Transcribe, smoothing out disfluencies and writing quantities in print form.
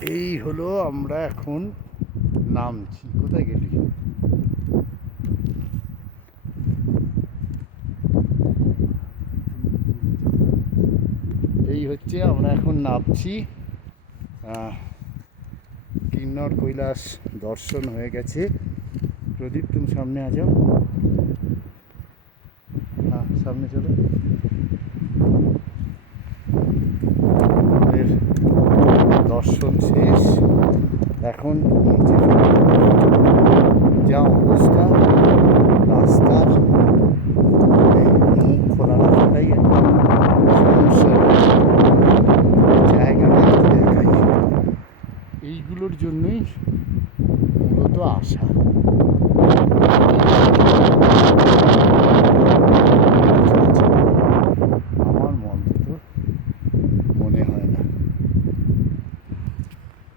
এই হলো আমরা এখন নামছি। কোথায় গেলি? এই হচ্ছে আমরা এখন নামছি। কিন্নর কৈলাস দর্শন হয়ে গেছে। প্রদীপ, তুমি সামনে आ जाओ। হ্যাঁ, সামনে চলো। আমাদের দর্শন শেষ। এখন নিচে যা অবস্থা রাস্তার, মুখ খোলা রাখাটাই একটা সমস্যা। জায়গাটা একটু দেখাই। এইগুলোর জন্যই মূলত আসা।